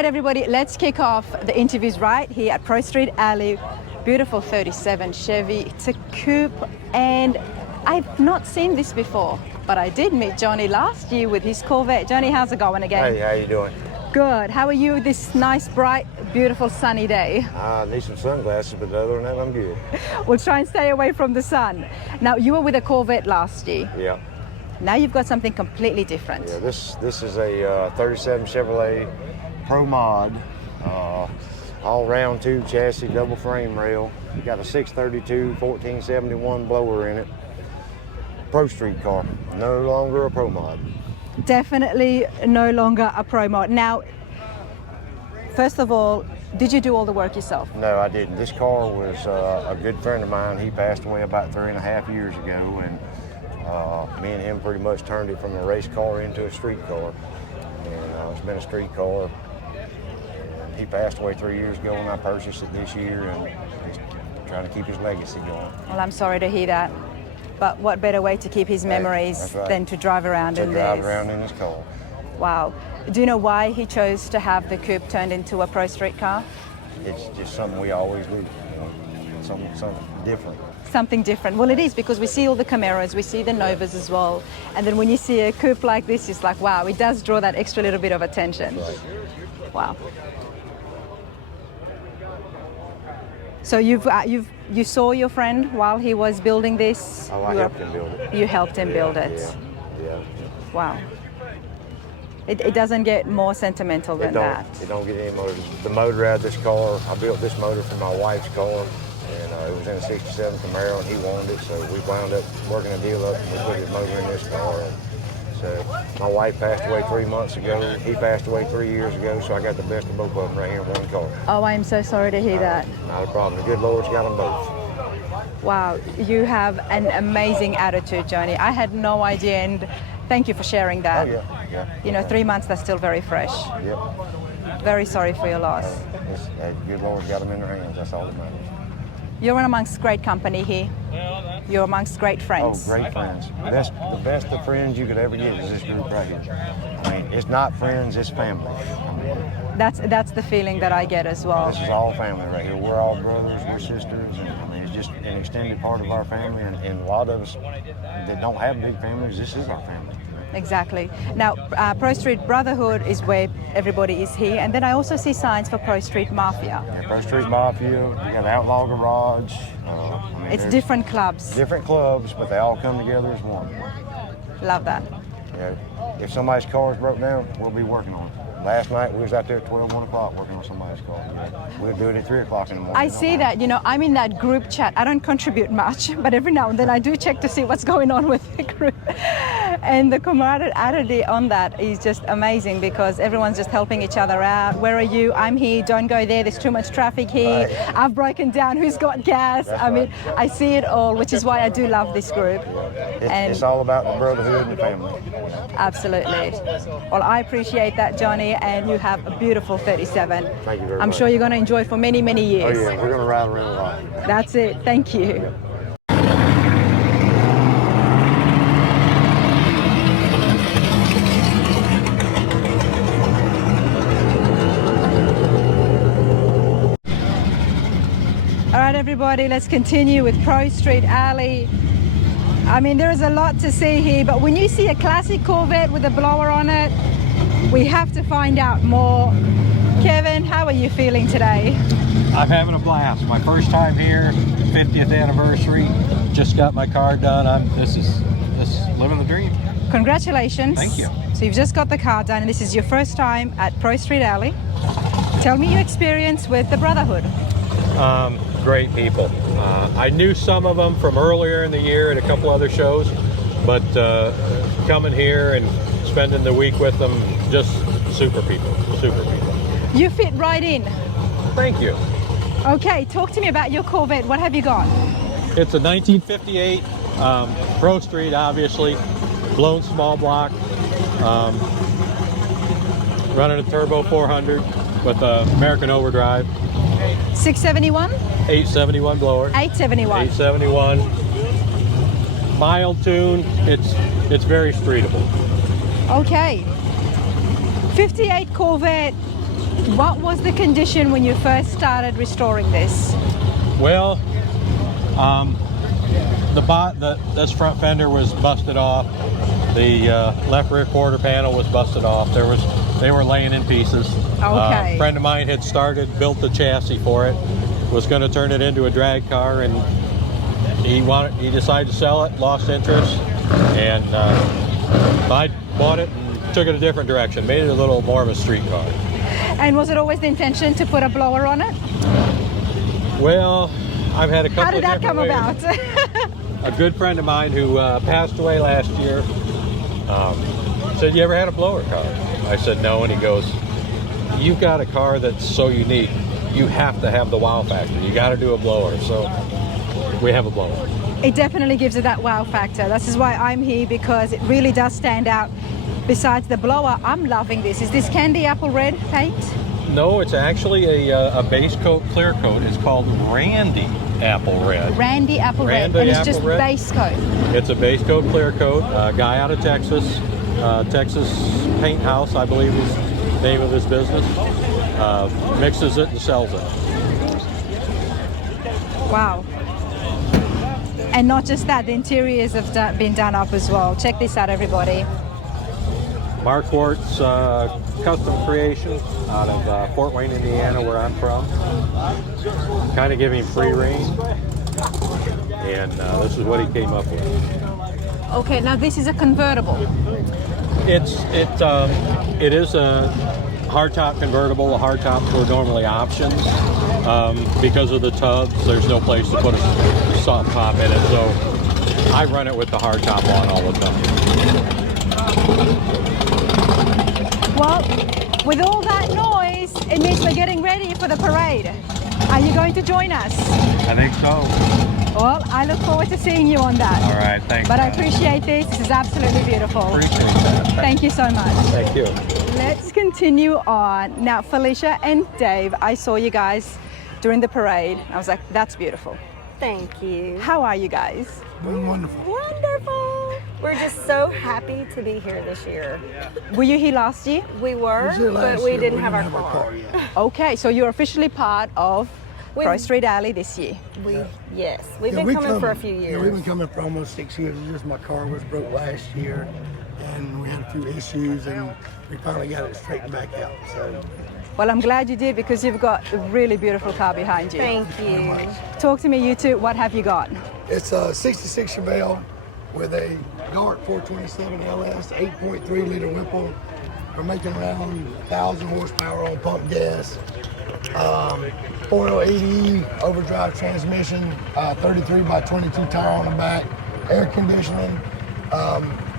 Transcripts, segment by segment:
Right, everybody, let's kick off the interviews right here at Prostreet Alley. Beautiful 37 Chevy. It's a coupe, and I've not seen this before, but I did meet Johnny last year with his Corvette. Johnny, how's it going again? Hey, how you doing? Good. How are you this nice, bright, beautiful, sunny day? I need some sunglasses, but other than that, I'm good. We'll try and stay away from the sun. Now, you were with a Corvette last year. Yeah. Now you've got something completely different. Yeah, this is a 37 Chevrolet Pro Mod, all round tube chassis, double frame rail. You got a 632 1471 blower in it. Pro street car, no longer a Pro Mod. Definitely no longer a Pro Mod. Now, first of all, did you do all the work yourself? No, I didn't. This car was a good friend of mine. He passed away about 3.5 years ago, and me and him pretty much turned it from a race car into a street car. And it's been a street car. He passed away 3 years ago, and I purchased it this year, and just trying to keep his legacy going. Well, I'm sorry to hear that. But what better way to keep his memories than to drive around in this? To drive around in his car. Wow. Do you know why he chose to have the coupe turned into a Pro Street car? It's just something we always do, something different. Something different. Well, it is, because we see all the Camaros, we see the Novas as well. And then when you see a coupe like this, it's like, wow, it does draw that extra little bit of attention. Right. Wow. So you saw your friend while he was building this? Oh, I helped him build it. You helped him build it? Yeah. Wow. It doesn't get more sentimental than that. It don't get any more. The motor out of this car, I built this motor for my wife's car, and it was in a 67 Camaro, and he wanted it, so we wound up working a deal up, and we put his motor in this car. So my wife passed away 3 months ago. He passed away 3 years ago, so I got the best of both of them right here in one car. Oh, I am so sorry to hear that. Not a problem. The good Lord's got them both. Wow, you have an amazing attitude, Johnny. I had no idea, and thank you for sharing that. Oh, yeah. You know, 3 months, that's still very fresh. Yep. Very sorry for your loss. The good Lord's got them in their hands. That's all that matters. You're amongst great company here. You're amongst great friends. Oh, great friends. The best of friends you could ever get is this group right here. I mean, it's not friends, it's family. That's the feeling that I get as well. This is all family right here. We're all brothers, we're sisters, and I mean, it's just an extended part of our family. And a lot of us that don't have big families, this is our family. Exactly. Now, Pro Street Brotherhood is where everybody is here, and then I also see signs for Pro Street Mafia. Yeah, Pro Street Mafia, we got Outlaw Garage. It's different clubs. Different clubs, but they all come together as one. Love that. Yeah, if somebody's car is broke down, we'll be working on it. Last night, we was out there at 12, 1 o'clock working on somebody's car. We'll do it at 3 o'clock in the morning. I see that. You know, I'm in that group chat. I don't contribute much, but every now and then I do check to see what's going on with the group. And the camaraderie on that is just amazing, because everyone's just helping each other out. Where are you? I'm here. Don't go there. There's too much traffic here. Right. I've broken down. Who's got gas? That's I mean, right. I see it all, which is why I do love this group. It's all about the brotherhood and the family. Absolutely. Well, I appreciate that, Johnny, and you have a beautiful 37. Thank you very much. I'm sure you're going to enjoy it for many, many years. Oh, yeah. We're going to ride around a lot. That's it. Thank you. Yeah. All right, everybody, let's continue with Prostreet Alley. I mean, there's a lot to see here, but when you see a classic Corvette with a blower on it, we have to find out more. Kevin, how are you feeling today? I'm having a blast. My first time here, 50th anniversary. Just got my car done. This is living the dream. Congratulations. Thank you. So you've just got the car done, and this is your first time at Prostreet Alley. Tell me your experience with the Brotherhood. Great people. I knew some of them from earlier in the year at a couple other shows, but coming here and spending the week with them, just super people, super people. You fit right in. Thank you. Okay, talk to me about your Corvette. What have you got? It's a 1958 Pro Street, obviously, blown small block, running a turbo 400 with American overdrive. 671? 871 blower. 871. 871. Mild tune. It's very streetable. Okay. 58 Corvette. What was the condition when you first started restoring this? Well, this front fender was busted off. The left rear quarter panel was busted off. They were laying in pieces. Okay. A friend of mine had built the chassis for it, was going to turn it into a drag car, and he decided to sell it, lost interest, and I bought it and took it a different direction, made it a little more of a street car. And was it always the intention to put a blower on it? Well, I've had a couple How did that of different come ways. about? A good friend of mine who passed away last year said, "You ever had a blower car?" I said, "No," and he goes, "You've got a car that's so unique. You have to have the wow factor. You got to do a blower." So we have a blower. It definitely gives it that wow factor. This is why I'm here, because it really does stand out. Besides the blower, I'm loving this. Is this candy apple red paint? No, it's actually a base coat, clear coat. It's called Randy Apple Red. Randy apple red, and it's just base coat. It's a base coat, clear coat. A guy out of Texas, Texas Paint House, I believe is the name of his business. Mixes it and sells it. Wow. And not just that, the interiors have been done up as well. Check this out, everybody. Mark Wart's custom creation out of Fort Wayne, Indiana, where I'm from. Kind of give him free rein, and this is what he came up with. Okay, now this is a convertible. It is a hardtop convertible. A hardtop for normally options. Because of the tubs, there's no place to put a soft top in it, so I run it with the hardtop on all the time. Well, with all that noise, it means we're getting ready for the parade. Are you going to join us? I think so. Well, I look forward to seeing you on that. All right, thanks. But I appreciate this. This is absolutely beautiful. Appreciate that. Thank you so much. Thank you. Let's continue on. Now, Felicia and Dave, I saw you guys during the parade. I was like, that's beautiful. Thank you. How are you guys? Doing wonderful. Wonderful. We're just so happy to be here this year. Were you here last year? We were, Was here last but we year, didn't have our car. yet. Okay, so you're officially part of We've- Prostreet Alley this year. Yes, we've Yeah, been coming for a few Yeah, we've been years. coming for almost 6 years. It's just my car was broke last year, and we had a few issues, and we finally got it straightened back out. So Well, I'm glad you did, because you've got a really beautiful car behind you. Thank you. Talk to me, you two. What have you got? it's a '66 Chevelle with a Dart 427 LS, 8.3 liter Whipple. We're making around 1,000 horsepower on pump gas. 480 overdrive transmission, 33 by 22 tire on the back, air conditioning.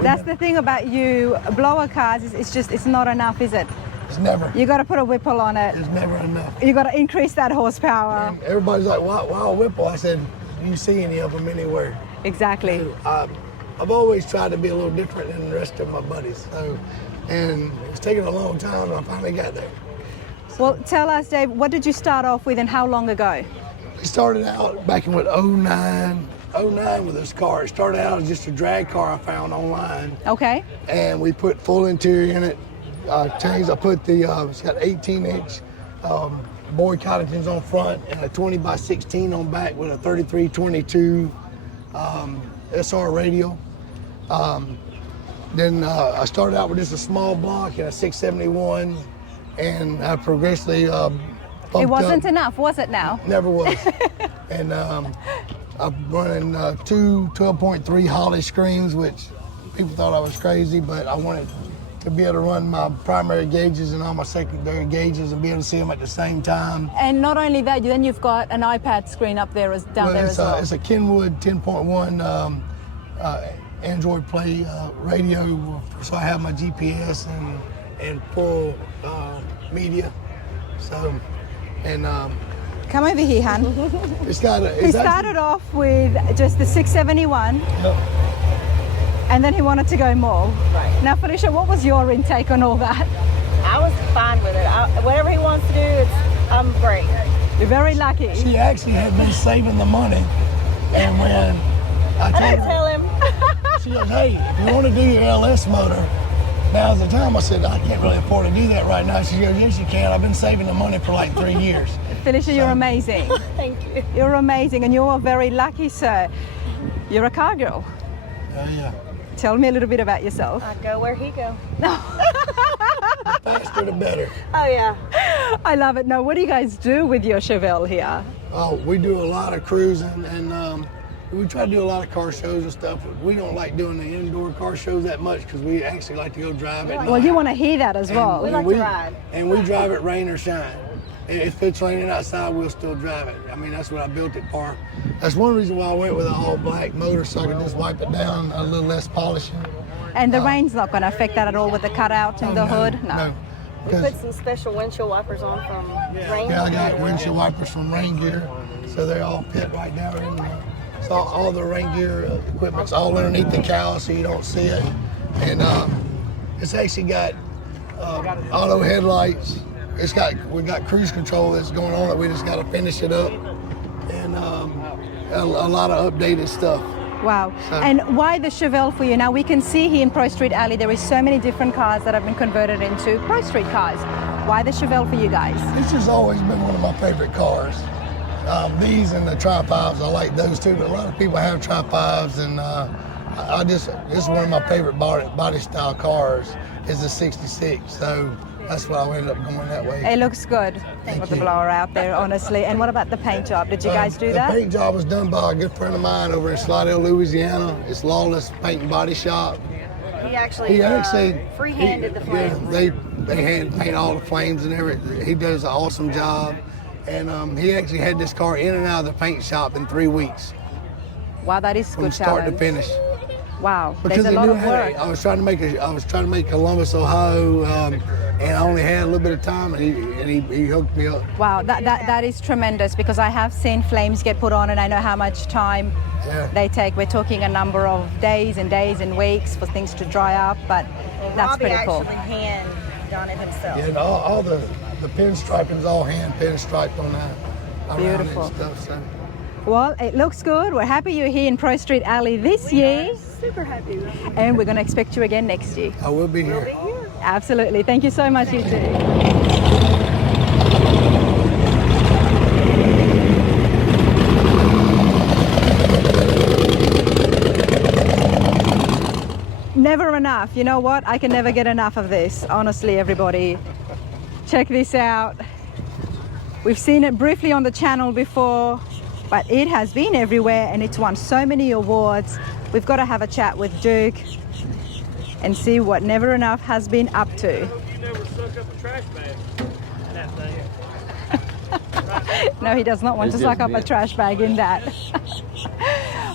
That's the thing about you blower cars, it's not enough, is it? It's never, You got to put a Whipple on it. it's never enough. You got to increase that horsepower. Everybody's like, wow, Whipple. I said, do you see any of them anywhere? Exactly. I've always tried to be a little different than the rest of my buddies. So, and it's taken a long time, and I finally got there. Well, tell us, Dave, what did you start off with and how long ago? We started out back in 09 with this car. It started out as just a drag car I found online, Okay. and we put full interior in it. I put the, it's got 18-inch Boy Cottons on front and a 20 by 16 on back with a 3322 SR radio. Then I started out with just a small block and a 671, and I progressively bumped It wasn't up. enough, was it now? Never was. And I'm running two 12.3 Holly screens, which people thought I was crazy, but I wanted to be able to run my primary gauges and all my secondary gauges and be able to see them at the same time. And not only that, then you've got an iPad screen up there down there as well. It's a Kenwood 10.1 Android Play radio, so I have my GPS and full media. So, and Come over here, Han. it's got a. He started off with just the 671, and then he wanted to go more. Right. Now, Felicia, what was your intake on all that? I was fine with it. Whatever he wants to do, I'm great. You're very lucky. She actually had been saving the money, and when I I told didn't her, tell him. she goes, "Hey, if you want to do your LS motor, Now's the time. I said, I can't really afford to do that right now. She goes, yes, you can. I've been saving the money for like 3 years. Felicia, you're amazing. Thank you. You're amazing, and you're very lucky, sir. You're a car girl. Yeah. Tell me a little bit about yourself. I go where he go. Faster the better. Oh yeah. I love it. Now, what do you guys do with your Chevelle here? Oh, we do a lot of cruising, and we try to do a lot of car shows and stuff. We don't like doing the indoor car shows that much because we actually like to go drive it. Well, you want to hear that as well. We like to ride. And we drive it rain or shine. If it's raining outside, we'll still drive it. I mean, that's what I built it for. That's one reason why I went with an all-black motor, so I could just wipe it down a little less polishing. And the rain's not going to affect that at all with the cutout in the hood? No. We put some special windshield wipers on from rain. Yeah, I got windshield wipers from Rain Gear, so they're all pit right now. So all the Rain Gear equipment's all underneath the cowl, so you don't see it. And it's actually got auto headlights. We got cruise control that's going on that we just got to finish it up, and a lot of updated stuff. Wow. And why the Chevelle for you? Now we can see here in Prostreet Alley there is so many different cars that have been converted into Prostreet cars. Why the Chevelle for you guys? This has always been one of my favorite cars. These and the Tri-5s, I like those too. But a lot of people have Tri-5s, and this is one of my favorite body style cars is the 66. So that's why I ended up going that way. It looks good with the blower out there, honestly. And what about the paint job? Did you guys do that? The paint job was done by a good friend of mine over in Slidell, Louisiana. It's Lawless Paint and Body Shop. He actually free-handed the flames. Yeah, they hand paint all the flames and everything. He does an awesome job. And he actually had this car in and out of the paint shop in 3 weeks. Wow, that is from good start challenge. to finish. Wow, Because there's a lot of I work. was trying to make Columbus, Ohio, and I only had a little bit of time, and he hooked me up. Wow, that is tremendous because I have seen flames get put on and I know how much time they take. We're talking a number of days and weeks for things to dry up, but that's Robbie pretty cool. actually hand done it himself. Yeah, all the pinstriping's all hand pinstriped on that. around it and Beautiful. stuff, so. Well, it looks good. We're happy you're here in Prostreet Alley this year. Super happy. And we're going to expect you again next year. I will be here. Absolutely. Thank you so much, you two. Never enough. You know what? I can never get enough of this. Honestly, everybody. Check this out. We've seen it briefly on the channel before, but it has been everywhere and it's won so many awards. We've got to have a chat with Duke and see what Never Enough has been up to. You never suck up a trash bag in that thing. No, he does not want to suck up a trash bag in that.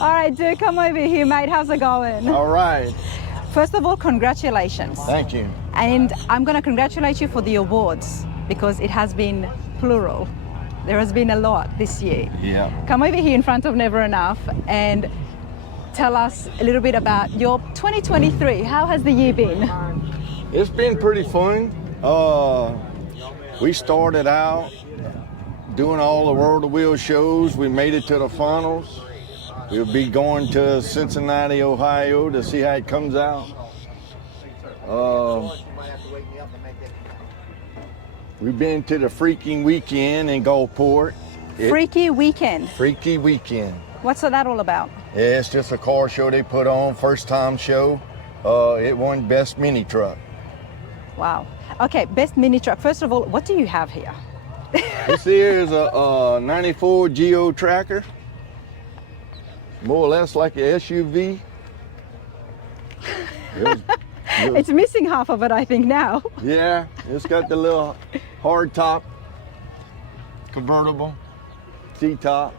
All right, Duke, come over here, mate. How's it going? All right. First of all, congratulations. Thank you. And I'm going to congratulate you for the awards because it has been plural. There has been a lot this year. Yeah. Come over here in front of Never Enough and tell us a little bit about your 2023. How has the year been? It's been pretty fun. We started out doing all the World of Wheels shows. We made it to the finals. We'll be going to Cincinnati, Ohio to see how it comes out. We've been to the Freaky Weekend in Gulfport. Freaky Weekend. Freaky Weekend. What's that all about? Yeah, it's just a car show they put on, first time show. It won Best Mini Truck. Wow. Okay, best mini truck. First of all, what do you have here? This here is a 94 GEO Tracker. More or less like an SUV. It's missing half of it, I think, now. Yeah, it's got the little hard top, convertible, T-top.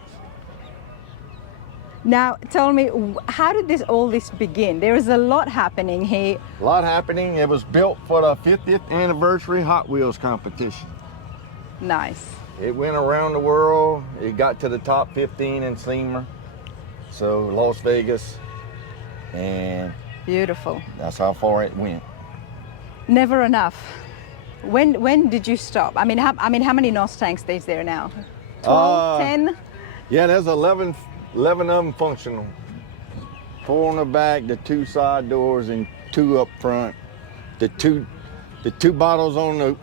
Now, tell me, how did all this begin? There is a lot happening here. A lot happening. It was built for the 50th anniversary Hot Wheels competition. Nice. It went around the world. It got to the top 15 in SEMA. So Las Vegas, and Beautiful. that's how far it went. Never enough. When did you stop? I mean, how many NOS tanks is there now? 12, 10? Yeah, there's 11 of them functional. 4 on the back, the 2 side doors, and 2 up front. The two bottles on the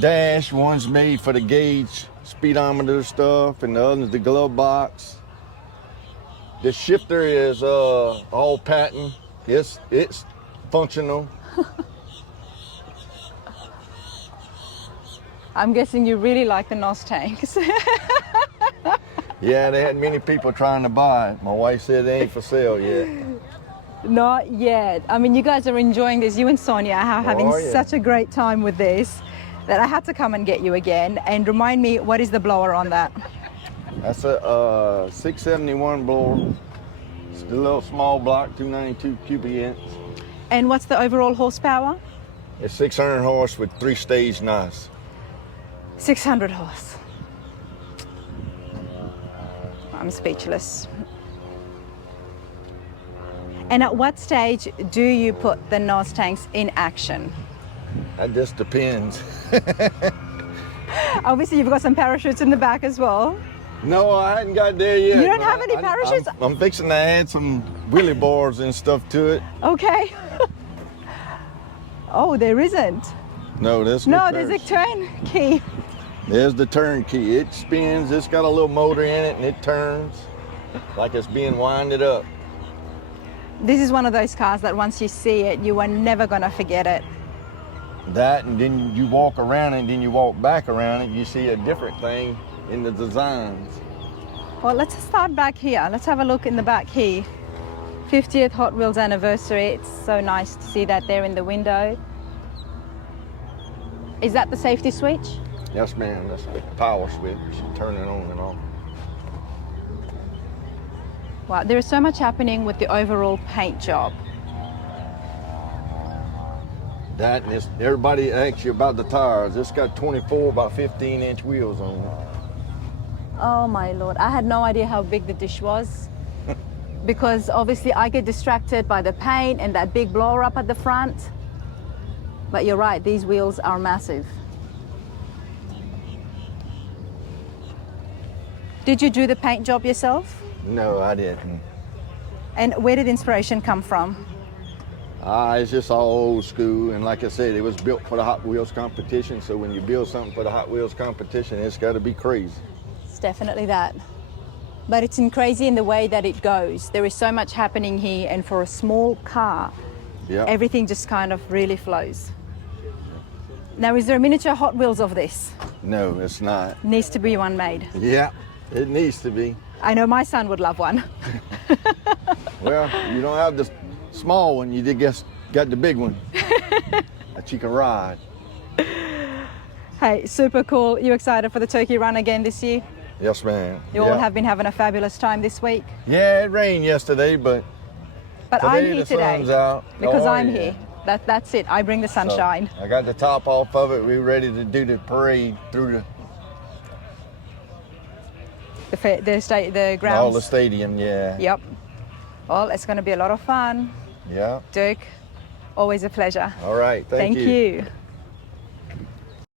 dash, one's made for the gauge speedometer stuff, and the other's the glove box. The shifter is all patent. It's functional. I'm guessing you really like the NOS tanks. Yeah, they had many people trying to buy it. My wife said they ain't for sale yet. Not yet. I mean, you guys are enjoying this. You and Sonia are having yeah. such a great time with this that I had to come and get you again. And remind me, what is the blower on that? That's a 671 blower. It's a little small block, 292 cubic inch. And what's the overall horsepower? It's 600 horse with 3-stage NOS. 600 horse. I'm speechless. And at what stage do you put the NOS tanks in action? That just depends. Obviously, you've got some parachutes in the back as well. No, I hadn't got there yet. You don't but have any parachutes? I'm fixing to add some wheelie bars and stuff to it. Okay. Oh, there isn't. No, there's There's a turn key. There's the turn key. It spins. It's got a little motor in it, and it turns like it's being winded up. This is one of those cars that once you see it, you are never going to forget it. That, and then you walk around it, and then you walk back around it, you see a different thing in the designs. Well, let's start back here. Let's have a look in the back here. 50th Hot Wheels anniversary. It's so nice to see that there in the window. Is that the safety switch? Yes, ma'am. That's the power switch. You turn it on and off. Wow, there is so much happening with the overall paint job. That, and everybody asks you about the tires. It's got 24 by 15-inch wheels on it. Oh my Lord, I had no idea how big the dish was. Because obviously I get distracted by the paint and that big blower up at the front. But you're right, these wheels are massive. Did you do the paint job yourself? No, I didn't. And where did inspiration come from? It's just all old school, and like I said, it was built for the Hot Wheels competition, so when you build something for the Hot Wheels competition, it's got to be crazy. It's definitely that. But it's crazy in the way that it goes. There is so much happening here, and for a small car, Yeah. everything just kind of really flows. Now, is there a miniature Hot Wheels of this? No, it's not. Needs to be one made. Yeah, it needs to be. I know my son would love one. Well, you don't have the small one, you just got the big one that you can ride. Hey, super cool. You excited for the turkey run again this year? Yes, ma'am. You all have been having a fabulous time this week. Yeah, it rained yesterday, but But I'm today here the today sun's out. because Oh, I'm yeah. here. That's it. I bring the So, sunshine. I got the top off of it. We're ready to do the parade through The grounds. all the stadium. Yeah. Yep. Well, it's going to be a lot of fun. Yeah. Dirk, always a pleasure. All right. Thank you. you.